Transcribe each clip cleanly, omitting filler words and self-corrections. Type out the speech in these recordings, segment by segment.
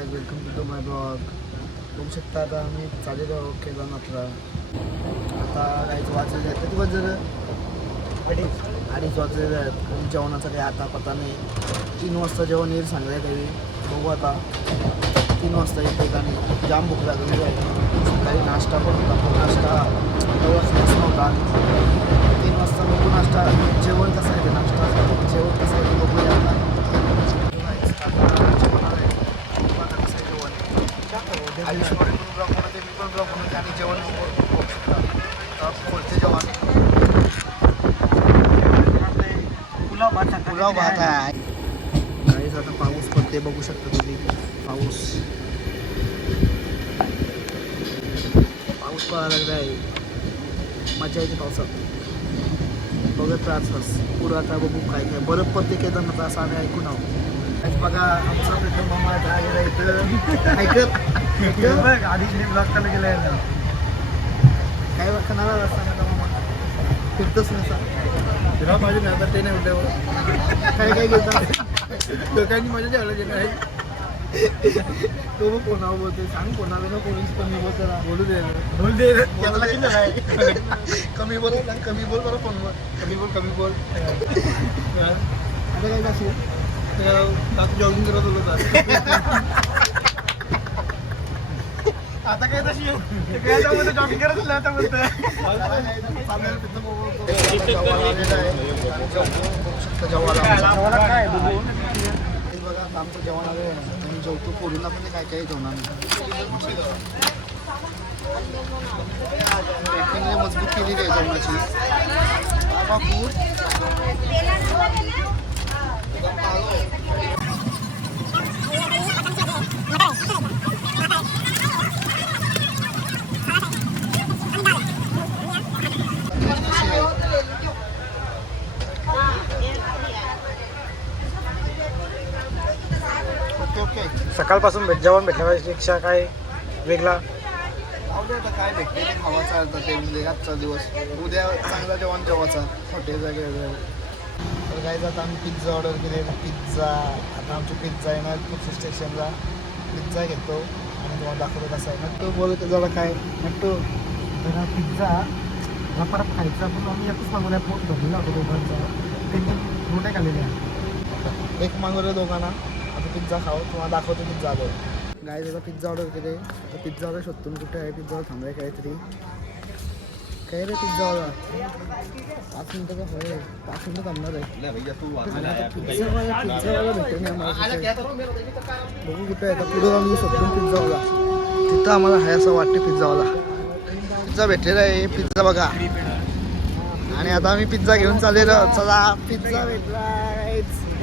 Guys welcome to my blog. बघू शकता आता आम्ही चाललेलो आहोत केदारनाथला. आता काहीच वाजलेले आहेत किती वाजले अडीच वाजलेले आहेत आणि जेवणाचा काही आता पता नाही. 3 वाजता जेवण येईल सांगले तरी बघू आता 3 वाजता येते आणि जाम भूक लागलेली आहे. सकाळी नाश्ता पण होता नाश्ता व्यवस्थित नव्हता. 3 वाजता बघू नाश्ता जेवण कसं आहे ते नाश्ता जेवण कसं आहे ते बघूया आता. ब्लॉगमध्ये मी पण ब्लॉग बनवते आणि जेवण बोलते जेवण पुलाव भात आहे. काहीच आता पाऊस पडते बघू शकता तुम्ही. पाऊस पडायला लागला आहे. मजा येते पावसात बघत राहतच पुढं. आता बघू काय काय बरं पडते केदारनाथ असं आम्ही ऐकून आहोत. बघा आमचा प्रीतम मामा गेला इथं ऐकत आधीच मी ब्लॉग चालू केला आहे. काय वाटतं नाला असताना मामा फिरतच नसा फिरा माझे आता ते नाही उठल्यावर काय काय घेतात लोकांनी माझ्या जेवढं गेलं आहे. तो मग कोणावर बोलते सांग कोणाला ना कोणीच कमी बोलतो ना बोलू दे कमी बोल कमी बोल बरं फोनवर कमी बोल आता काय असेल जॉगिंग करत होतो आता काय तशी जॉगिंग करत होतं आता बोलतोय. बघा आमचं जेवण आलं आम्ही जेवतो पोरींना पण काय काय जेवणार पॅकिंग मजबूत केलेली आहे जेवणाची. बाबा सकाळपासून जेवण भेटण्याची इच्छा काय वेगळा आता काय भेटते ते खावाचा आता ते म्हणजे आजचा दिवस उद्या चांगला जेवण जेवायचा हॉटेलचा गेलं. तर काय जात आम्ही पिझ्झा ऑर्डर केले. पिझ्झा आता आमची पिझ्झा येणार पुढच्या स्टेशनला पिझ्झा घेतो आणि तुम्हाला दाखवतो कसा आहे. नट्टू बोलतो जरा काय नट्टू जरा पिझ्झा परत खायचा पण आम्ही एकच मागवल्या पोट भरलेला होतो दोघांचा. त्यांनी मोठ्या खाल्लेल्या एक मागवलं दोघांना. आता पिझ्झा खाऊ तुम्हाला दाखवतो पिझ्झा आलो. गाय जरा पिझ्झा ऑर्डर केले. आता पिझ्झावाला शोधतो कुठे आहे. पिझ्झावर थांबलाय काहीतरी काय रे पिझ्झावाला 5 मिनटं का होय 5 मिनटं थांबणार आहे. पिझ्झावाला भेटेल नाही आम्हाला. बघू कुठे आहे आता पुढे आम्ही शोधतो पिझ्झावाला. तिथं आम्हाला आहे असं वाटते पिझ्झावाला. पिझ्झा भेटलेला आहे पिझ्झा बघा. आणि आता आम्ही पिझ्झा घेऊन चाललेलो. चला पिझ्झा भेटला.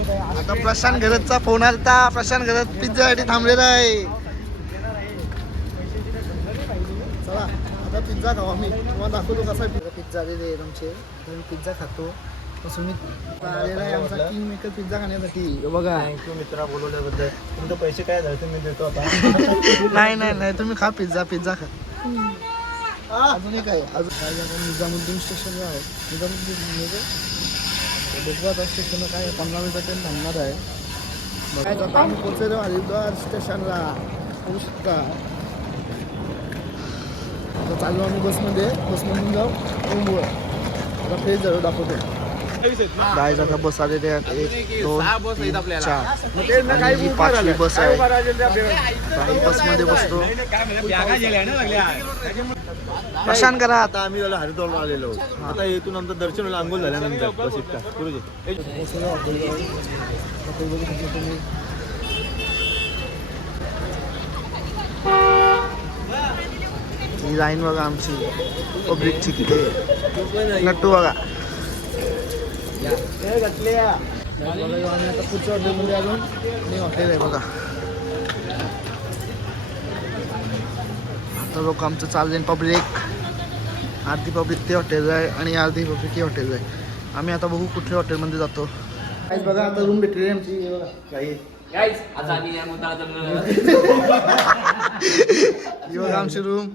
आता प्रशांत घरतचा फोन आलता. प्रशांत घरत पिझ्झासाठी थांबलेला आहे. चला आता पिझ्झा खाऊ आम्ही तुम्हाला दाखवतो कसा पिझ्झा आलेले आमचे. पिझ्झा खातो. सुमित आलेला आहे आमचा किंग मेकर पिझ्झा खाण्यासाठी. बघा थँक्यू मित्रा बोलवल्याबद्दल. तुमचे पैसे काय झाले तुम्ही देतो आता. नाही तुम्ही खा पिझ्झा खा. अजूनही काय अजून काय निजामुद्दीन स्टेशनला आहे. निजामुद्दीन बघू आता स्टेशनला काय 15 मिनिटात थांबणार आहे. काय आता आम्ही पोचलेलो हरिद्वार स्टेशनला होऊ शकता. आता चालू आम्ही बसमधून जाऊ रूमवर. आता फ्रेश झालो दाखवतो. काय आता बस आलेले आहेत 1 2 3 4 आणि ही 5वी बस आहे. काही बसमध्ये बसतो. प्रशांत करा आता आम्ही हरिद्वारला आलेलो आहोत. आता इथून आमचं दर्शन होईल अंघोळ झाल्यानंतर बस इतका गुरुजी. ही लाईन बघा आमची पब्लिकची किती नट्टू बघा. आता पुढच्या हॉटेलमध्ये अजून मी हॉटेल आहे बघा. आता लोक आमचं चालले पब्लिक. अर्धी पब्लिक ते हॉटेल आहे आणि अर्धी पब्लिक हे हॉटेल आहे. आम्ही आता बघू कुठल्या हॉटेलमध्ये जातो. काहीच बघा आता रूम भेटली आमची बघा. ही बघा आमची room.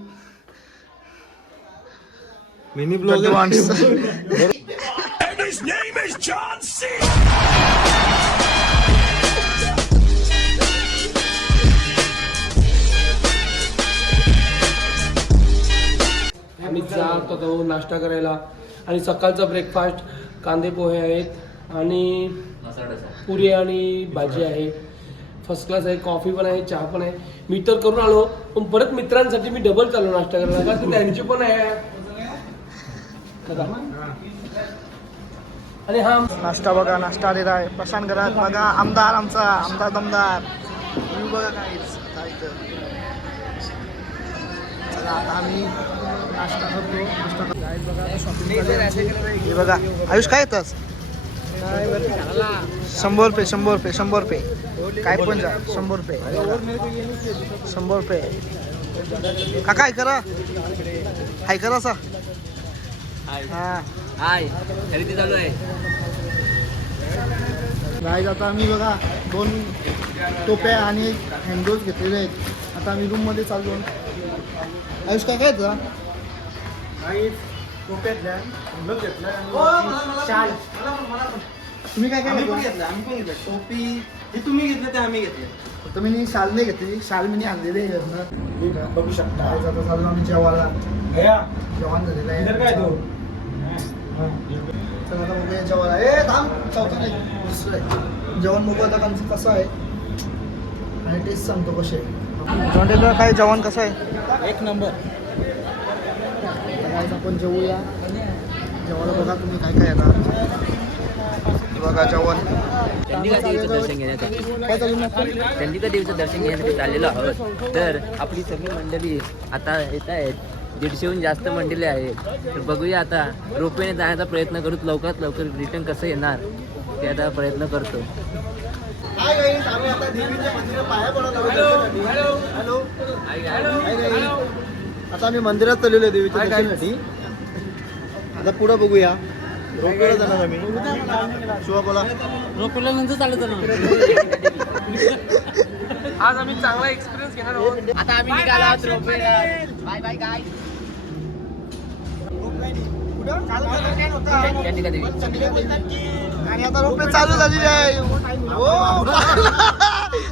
Mini blog His name is John C. आणि जातो तो नाश्ता करायला. आणि सकाळचा ब्रेकफास्ट कांदे पोहे आहेत आणि पुरी आणि भाजी आहे. फर्स्ट क्लास आहे. कॉफी पण आहे, चहा पण आहे. मी तर करून आलो, पण परत मित्रांसाठी मी डबल चालू नाश्ता करायला, कारण त्यांची पण आहे. आणि हा नाश्ता बघा, नाश्ता आलेला आहे प्रशांत घरात. बघा आमदार, आमचा आमदार दमदार. तुम्ही बघा काहीच आता इथं. चला आता आम्ही नाश्ता करतो. नाश्ता करतो. Guys, बघा आता shopping चालू आहे आमची. हे बघा आयुष काय येतस? 100 रुपये 100 रुपये 100 रुपये काय पण जा. 100 रुपये 100 रुपये. काका हाय करा, हाय करा असा. हा हाय, खरेदी चालू आहे. गाईज आता आम्ही बघा 2 टोप्या आणि हँडग्लोव्स घेतलेले आहेत. आता आम्ही रूममध्ये चाललो. आयुष काय काय तुझा? तुम्ही काय काय घेतलं? टोपी हे तुम्ही घेतलं ते आम्ही घेतले. फक्त मी शाल नाही घेतली, शाल मी आणलेली आहे घरनं. बघू शकता. आज आता चाललो आम्ही जेवायला. जेवण झालेलं आहे. काय तो चला आता बघूया जेवायला. ए थांब, चौथा नाही दुसरं आहे. जेवण बघू आता कसं आहे आणि टेस्ट सांगतो कसे आहे. काय जेवण कसं आहे? 1 नंबर. आज आपण जेवूया. जेवायला बघा तुम्ही काय काय आता. बघा जेवण चंडिका देवीचं दर्शन घेण्यासाठी काय चालू ना. चंडिका देवीचं दर्शन घेण्यासाठी चाललेलो आहोत. तर आपली सगळी मंडळी आता येत आहेत. 150हून जास्त मंडळी आहेत. तर बघूया आता रोपवेने जाण्याचा प्रयत्न करू. लवकरात लवकर रिटर्न कसं येणार ते आता प्रयत्न करतो. हाय गाईज, आम्ही आता देवीच्या मंदिरात पाया पडत आहोत. हॅलो. Hi guys. आता आम्ही मंदिरात चाललेलो आहे देवीच्या दर्शनासाठी. आता पुढे बघूया. रोपवेला जाणार आम्ही. शिवा बोला. रोपवेला नंतर चालत आज आम्ही चांगला एक्सपिरियन्स घेणार आहोत. आता आम्ही निघालो आहोत रोपवेला. बाय बाय गाय. चंडिका देवी. आणि आता रोपे चालू झालेली आहे. हो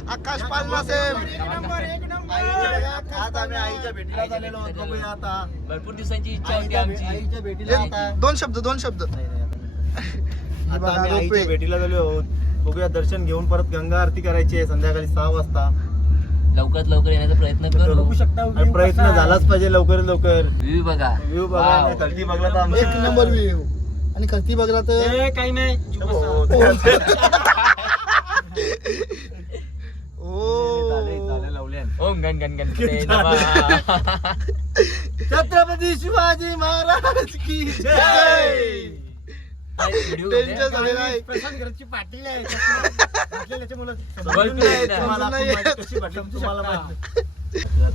आकाश पालना सेम. आज आम्ही आईच्या भेटीला झालेलो आहोत. बघूया आता. भरपूर दिवसांची इच्छा होती आमची. आईच्या भेटीला आता. दोन शब्द आता आम्ही आईच्या भेटीला झालो आहोत. बघूया दर्शन घेऊन परत गंगा आरती करायची आहे संध्याकाळी 6 वाजता. लवकरात लवकर येण्याचा प्रयत्न करू. आणि प्रयत्न झालाच पाहिजे लवकरात लवकर. व्ह्यू बघा. व्ह्यू बघा. Wow. कल्टी बघला तर आमच्या 1 नंबर व्ह्यू. आणि खर्ची बघला तर काही नाही. ओम गण गण गण छत्रपती शिवाजी महाराज की जय. डेंजर झालेला आहे. प्रशांत घरची पाटील आहे. तुम्हाला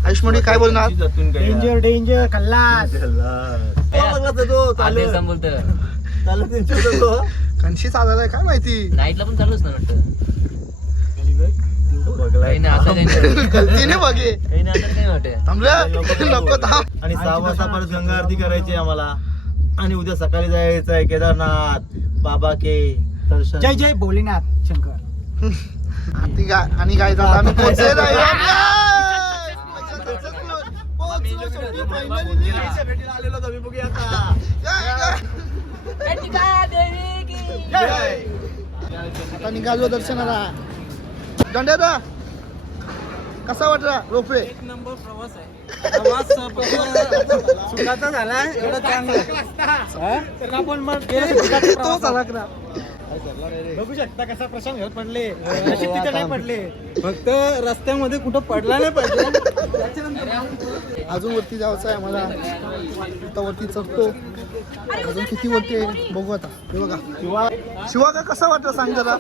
आयुष्मणी काय बोलणार? डेंजर डेंजर खल्लास. आदेश बोलतो. कणशी चालला आहे काय माहिती. नाईटला पण चालूच ना वाटतं. काही नाही, आता काही नाही. गलतीने बघे काही नाही, आता काही वाटत. थांबलं नको थांब. आणि 6 वाजता परत गंगा आरती करायची आहे आम्हाला. आणि उद्या सकाळी जायचं आहे केदारनाथ बाबा के दर्शन. जय जय भोलेनाथ शंकर. आणि काय झालं आम्ही पोहोचलेलो आहे. भेटीला आलेलो आम्ही. बघूया आता. आता निघालो दर्शनाला. दंड्यादा कसा वाटला रोपवे? 1 नंबर प्रवास आहे. प्रवास सुखाचा झाला. एवढं चांगलं तर आपण मग तो झाला का? बघू शकता कसा प्रशांत घर पडले. नशीब तिथे नाही पडले. फक्त रस्त्यामध्ये कुठं पडला नाही पाहिजे. अजून वरती जायचं आहे आम्हाला. आता वरती चढतो. अजून किती वरती आहे बघू आता. हे बघा शिवा का कसा वाटला सांग जरा.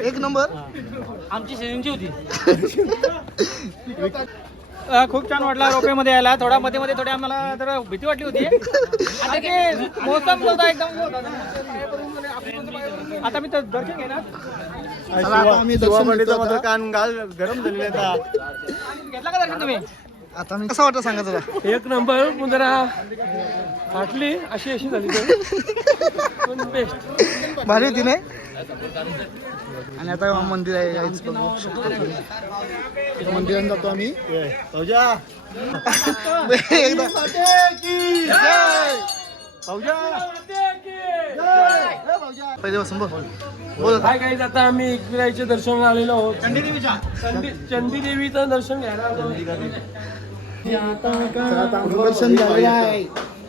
1 नंबर. आमची शेवंची होती. खूप छान वाटला रोपवेमध्ये यायला. थोडा मध्ये मध्ये थोडी आम्हाला जरा भीती वाटली होती. आता की मोसम होता एकदम. आता मी तर दर्शन घेणार. चला आता आम्ही दर्शन घेतो आता. कान गाल गरम झालेले आता. घेतला का दर्शन तुम्ही? आता मी कसं वाटतं सांगा जरा. 1 नंबर. पण जरा फाटली अशी झाली पण बेस्ट. भारी होती नाही. आणि आता मंदिर आहे. मंदिरात जातो आम्ही. एकदा पहिले बसून बोल हाय गाईज, आता आम्ही एकविराईच्या दर्शनाला आलेलो आहोत. चंदी देवीचं दर्शन घ्यायला आलो. दर्शन झालेलं आहे.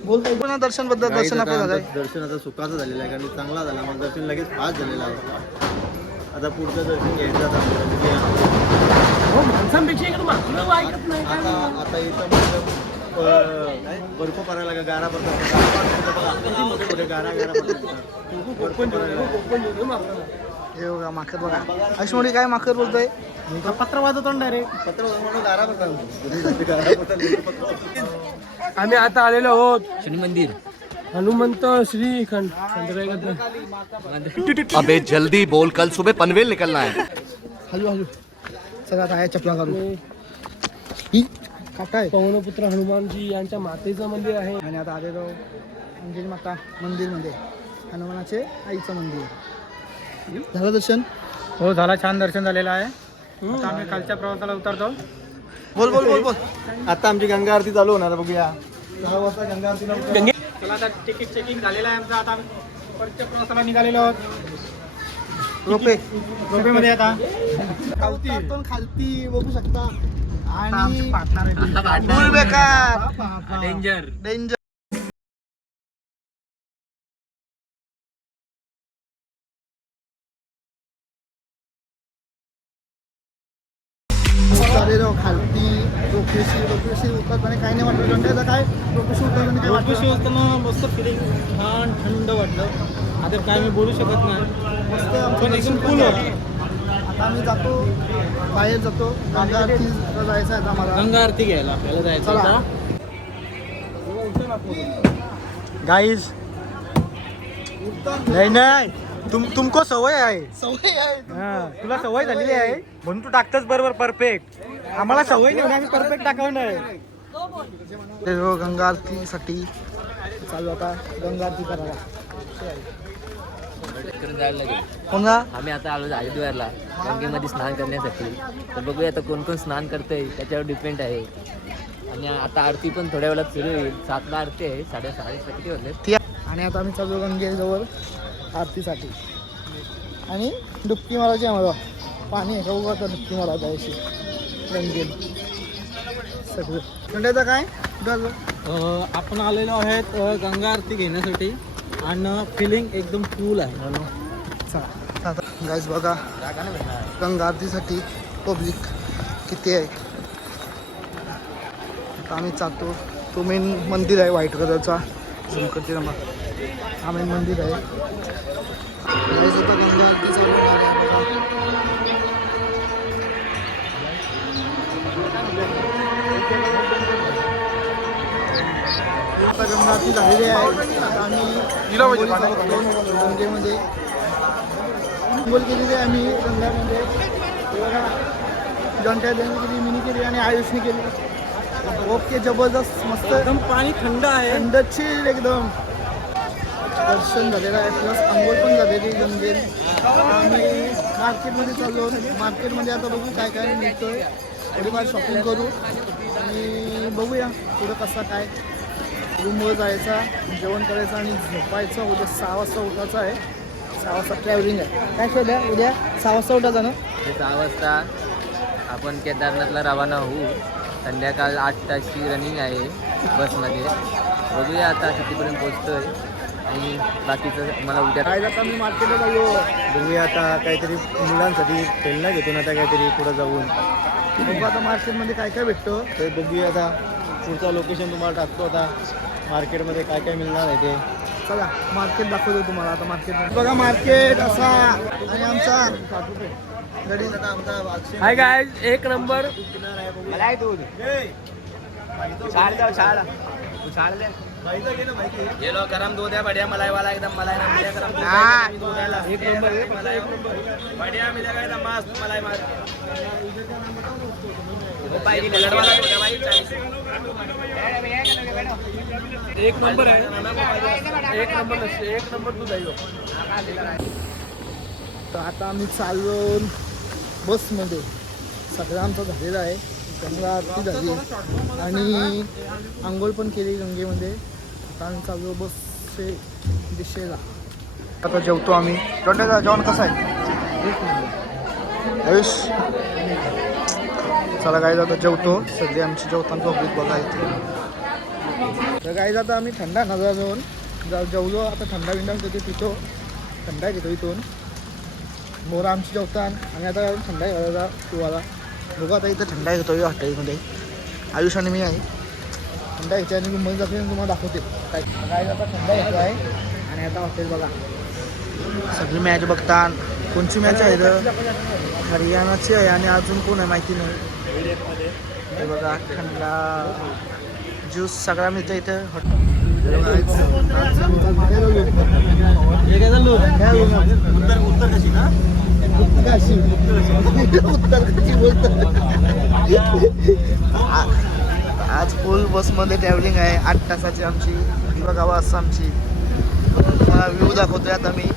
बोलतोय पुन्हा दर्शन बद्दल. दर्शन आपलं झालंय. दर्शन आता सुखाचं झालेलं आहे कारण चांगला झाला. मग दर्शन लगेच फास्ट झालेलं आहे. आता पुढचं दर्शन घ्यायचं आता हो, माणसांपेक्षा इकडे मागलं वाईट नाही काय नाही. आता इथं म्हणजे बर्फ पडायला लागला. गारा पडतात पुढे गारा पडतात. कोकण जोडलं मागलं. हे बघा माखर बघा. आयुष्यमोडी काय माखर बोलतोय. पत्र वाजवतो डायरेक्ट. पत्र वाजवून गारा पडतात. आम्ही आता आलेलो आहोत शनी मंदिर. हनुमंत श्री खंड. अबे जल्दी बोल, कल सुबह पनवेल निकलना है. हजू हजू सगळ्यात आहे चपला करू. ही काय पवनपुत्र हनुमानजी यांच्या मातेचं मंदिर आहे. आणि आता आलेलो अंजनी माता मंदिरमध्ये. हनुमानाचे आईचं मंदिर. झालं दर्शन. हो झाला. छान दर्शन झालेलं आहे. आता आम्ही खालच्या प्रवासाला उतरतो. बोल बोल बोल बोल. आता आमची गंगा आरती चालू होणार. बघूया 10 वाजता गंगा आरतीला चला आता तिकीट चेकिंग झालेलं आहे आमचं. आता आम्ही परतच्या प्रवासाला निघालेलो आहोत. रोपेमध्ये आता खालती बघू शकता. आणि आता फुल बेकार. डेंजर. डेंजर. खालती रोपेशी उतरताना काही नाही वाटलं. घंट्याचं काय रोपेशी उतरताना काय वाटलं. रोपेशी असताना मस्त फिलिंग छान थंड वाटलं. आता काय मी बोलू शकत नाही. मस्त पण एकदम आमचं cool दर्शन होतं. झालं. आता आम्ही जातो बाहेर जातो. गंगा आरतीला जायचं आहे आम्हाला. गंगा आरती घ्यायला आपल्याला जायचं चला. आता. गाईज नाही तुमको सवय आहे. सवय आहे. तुला सवय झालेली आहे म्हणून तू टाकतोस बरोबर परफेक्ट. आम्हाला सवय नाही आम्ही परफेक्ट टाकावं नाही. गंगा आरतीसाठी चालू आता गंगा आरती करायला. करून जायला लागेल. कोणता आम्ही आता आलो हरिद्वारला गंगेमध्ये स्नान करण्यासाठी. तर बघूया आता कोण कोण स्नान करतंय त्याच्यावर डिपेंड आहे. आणि आता आरती पण थोड्या वेळात सुरू होईल. 7ला आरती आहे. 6:30 किती वाजले. आणि आता आम्ही चालू गंगेजवळ आरतीसाठी. आणि डुबकी मारायची आम्हाला. पाणी आहे का उगा तर डुबकी मारा जायची गंगेत सगळं. गंड्याचं काय झालं. आपण आलेलो आहेत गंगा आरती घेण्यासाठी आणि फिलिंग एकदम कूल आहे. चला आता गाईज बघा गंगा आरतीसाठी पब्लिक किती आहे. आता आम्ही जातो. तो मेन मंदिर आहे व्हाईट कलरचा. झुमकरची रमा हा मेन मंदिर आहे. गाईज आता गंगा आरती चालू आहे बघा. आता गंगा आरती झालेली आहे. आता आम्ही गंगेमध्ये अंघोळ केलेली आहे आम्ही गंगामध्ये. जॉन्ट्या त्यांनी केली, मिनी केली आणि आयुषने केली. ओके जबरदस्त मस्त एकदम पाणी थंड आहे. थंडची एकदम दर्शन झालेलं आहे. प्लस अंघोळ पण झालेली गंगेत. आम्ही मार्केटमध्ये चाललो. मार्केटमध्ये आता बघू काय काय मिळतोय. थोडीफार शॉपिंग करू आणि बघूया पुढं कसा काय. रूमवर जायचा, जेवण करायचं आणि झोपायचं. उद्या 6 वाजता उठायचं आहे. 6 वाजता ट्रॅव्हलिंग आहे. काय केलं उद्या 6 वाजता उठायचं ना. 6 वाजता आपण केदारनाथला रवाना होऊ. संध्याकाळ 8 तासची रनिंग आहे बसमध्ये. बघूया आता कितीपर्यंत पोहोचतोय आणि बाकीचं मला उद्या. काय आता मी मार्केटला जाऊ. बघूया आता काहीतरी मुलांसाठी खेळणं घेतो ना आता काहीतरी पुढं जाऊन. बघू आता मार्केटमध्ये काय काय भेटतं. तर बघूया आता पुढचं लोकेशन तुम्हाला टाकतो. आता मार्केटमध्ये काय काय मिळणार आहे ते. चला मार्केट दाखवतो तुम्हाला. आता मार्केट बघा मार्केट असा. आणि आमचा गडी हाय गाईज, एक नंबर. गेलो गरम दूध आहे बढिया मलाई वाला एकदम मलाई एक नंबर बढिया मिलेगा एकदम मस्त मलाई मार. एक नंबर आहे. एक नंबर नसते. एक नंबर तू जाईल. तर आता आम्ही चाललो बसमध्ये. सगळं आमचं झालेलं आहे. गंगा आरती झाली आणि आंघोळ पण केली गंगेमध्ये. आता आम्ही चाललो बसचे दिशेला. आता जेवतो आम्ही. जोंड्याचा जेवण कसं आहे आयुष? चला काय आता जेवतो. सगळी आमची जेवताना पब्लिक बघायची. तर काय आता आम्ही थंडा नजरा जाऊन जेवलो. आता थंडा बिंडा तिथे पितो. थंडा घेतो इथून. मोर आमची जेवतात आणि आता थंडा घ्यायला तुम्हाला बघू. आता इथं थंडा घेतो हॉटेलमध्ये. आयुष आणि मी आहे. थंडा घ्यायचा आणि मुंबईत जाते आणि तुम्हाला दाखवते काय काय आता थंडा घेतो आहे. आणि आता हॉटेल बघा सगळी मॅच बघतात. कोणची मॅच आहे तर हरियाणाची आहे आणि अजून कोण आहे माहिती नाही. हे बघा थंडा ज्यूस सगळा मिळतं इथं हॉटेल. आज फुल बसमध्ये ट्रॅव्हलिंग आहे 8 तासाची आमची. बघा बस आमची. तुम्हाला व्ह्यू दाखवतोय आता मी.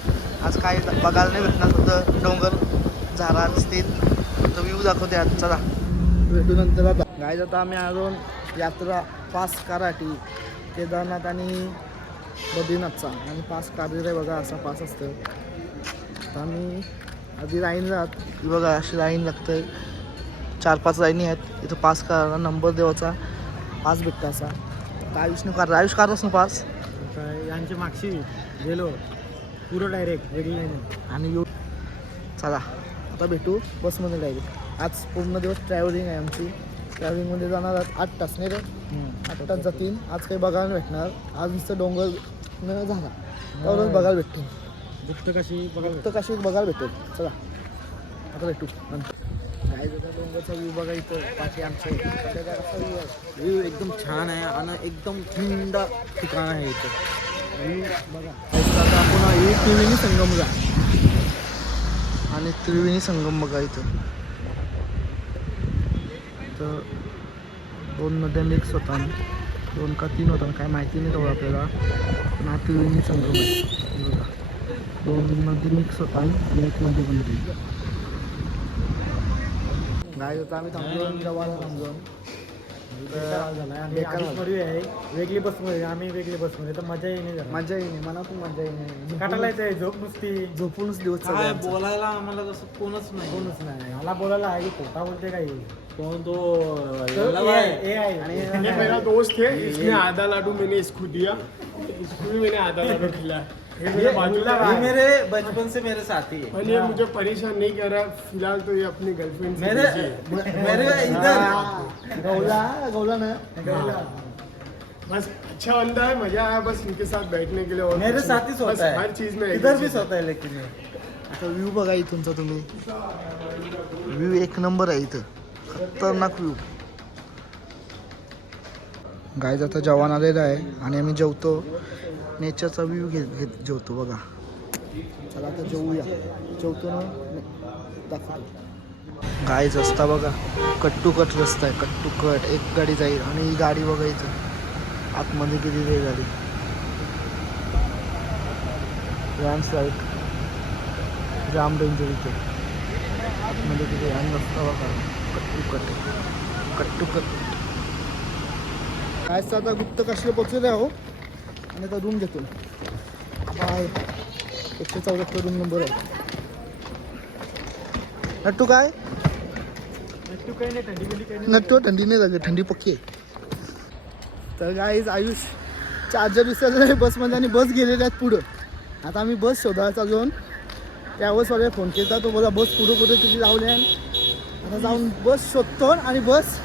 आज काय बघायला नाही भेटणार होतं. डोंगर झाडा दिसतील तो व्ह्यू दाखवते आज. चला भेटू नंतर. आता काय जाता आम्ही अजून यात्रा पास कराठी केदारनाथ आणि बद्रीनाथचा आणि पास काढलेला आहे बघा. असा पास असतं. तर आम्ही आधी लाईन जात ही बघा अशी लाईन लागतं. 4-5 लाईनी आहेत इथं. पास करायला नंबर देवाचा पास भेटतं असा. तर आयुषने काढला. आयुष काढतच ना पास. यांची मागशी गेलो पुरं डायरेक्ट वेगळी नाही. आणि येऊ. चला आता भेटू बसमध्ये डायरेक्ट. आज पूर्ण दिवस ट्रॅव्हलिंग आहे आमची. ट्रॅव्हलिंगमध्ये जाणार 8 तास नाही रे. 8 तास जातील. आज काही बघायला नाही भेटणार. आज नुसतं डोंगर न झाला त्यावरच बघायला भेटतो. गुप्त कशी बघायला भेटेल. चला आता भेटू नंतर. काय जर डोंगरचा व्ह्यू बघा इथं बाकी आमचं व्ह्यू एकदम छान आहे आणि एकदम थंड ठिकाण आहे इथं. व्ह्यू बघा. आता आपण आहे त्रिवेणी संगम जा आणि त्रिवेणी संगम बघा इथं. तर 2 नद्या मिक्स होता. 2 का 3 होता काय माहिती नाही तेवढं आपल्याला. पण हा त्रिवेणी संगम आहे बघा. 2 नदी मिक्स होता आणि 1 नदी बनली. काय होतं आम्ही थांबलो जवाला थांबलो. आहे वेगळी बसमध्ये. आम्ही वेगळी बसमध्ये तर मजा येणे. मजा येईन मला पण मजा येईन. काटायला येते झोप नुसती. झोपूनच दिवस काय चालले आमचे. बोलायला आम्हाला तसं कोणच नाही. मला बोलायला आहे खोटा बोलते काही. कोण तो ए आहे आणि ये मेरा दोस्त है, इसने आधा लाडू मैंने इसको दिया, इसको भी मैंने आधा लाडू खिलाया। ये मेरा बाजूला रहा है। मेरे बचपन से मेरे साथी है. और ये मुझे परेशान नहीं कर रहा फिलहाल तो ये अपनी गर्लफ्रेंड से busy है। मेरे इधर गौला ना बस अच्छा बंदा है, मजा आया बस इनके साथ बैठने के लिए। और मेरे कुछ साथ ही नहीं। सोता बस है. हर चीज में इधर भी सोता है लेकिन आता व्ह्यू बघा इथूनचा तुम्ही. व्ह्यू 1 नंबर आहे इथं. खतरनाक व्ह्यू. गायज आता जेवण आलेलं आहे आणि आम्ही जेवतो. नेचरचा व्ह्यू घेत जेवतो बघा. चला आता जेवूया. जेवतो ना दाखवतो. गायज रस्ता बघा कट टू कट रस्ता आहे. Cut to cut. एक गाडी जाईल आणि ही गाडी बघायचं आतमध्ये गेलेली आहे गाडी. लँडस्लाईड जाम डेंजर इथे आतमध्ये किती. आणि रस्ता बघा कट टू कट. काय आता गुप्त काशीला पोचलेले आहो आणि आता रूम घेतो. आता 174 रूम नंबर आहे. नट्टू काय नट्टू थंडी नाही लागली. थंडी पक्की आहे. तर गाईज आयुष चार्जर विसरलेलं आहे बसमध्ये आणि बस गेलेल्या आहेत पुढं. आता आम्ही बस शोधायला चालून. त्यावेळेस वाले फोन केला तो बोला बस पुढं कुठे तिथे लावले. आता जाऊन बस शोधतो आणि बस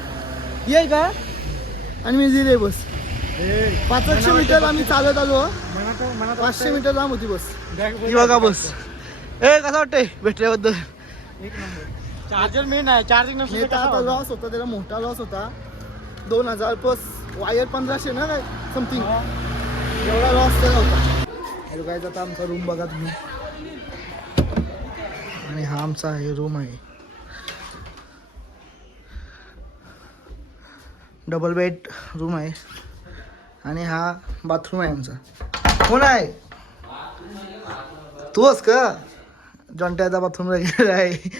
ये का आणि मी दिले बस. 500 मीटर आम्ही चालत आलो. 500 मीटर लांब होती बस. ही बघा बस. कसं वाटतंय भेटल्याबद्दल. चार्जर मेन आहे. चार्जिंग आता लॉस होता त्याला मोठा लॉस होता. 2000 प्लस वायर 1500 ना काय समथिंग एवढा लॉस त्याला होता. हॅलो काय आता आमचा रूम बघा तुम्ही. आणि हा आमचा हे रूम आहे. डबल बेड रूम आहे आणि हा बाथरूम आहे आमचा. कोण आहे तूच का? जॉन्ट्याचा बाथरूमला गेलेला आहे.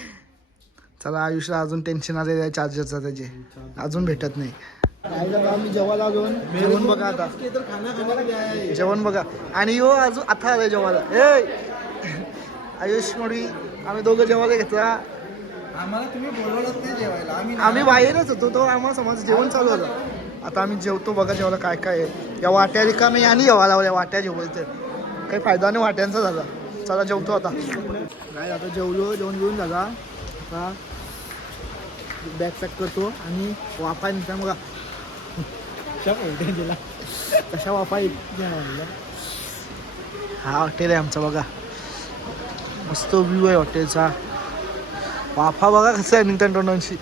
चला आयुष्य अजून टेन्शन आलेलं आहे चार्जरचा त्याचे अजून भेटत नाही. आम्ही जेवायला घेऊन जेवण बघा आता जेवण बघा आणि यो अजून आता आलं जेवायला आयुष मोडी आम्ही दोघं जेवायला घेतला. आम्हाला तुम्ही बोलवलंच नाही जेवायला आम्ही बाहेरच होतो तो आम्हाला समज जेवण चालू होतं. आता आम्ही जेवतो बघा जेवायला काय काय आहे. या वाट्या रिकामी आणि जेवा लावल्या वाट्या जेवायचं काही फायदा नाही वाट्यांचा झाला. चला जेवतो आता काय आता जेवलो जेवण घेऊन झाला. आता बॅग पॅक करतो आणि वाफा निघता बघा कशा वाफा हा हॉटेल आहे आमचा बघा मस्त व्ह्यू आहे हॉटेलचा. वाफा बघा कसं आहे निघता टोनांशी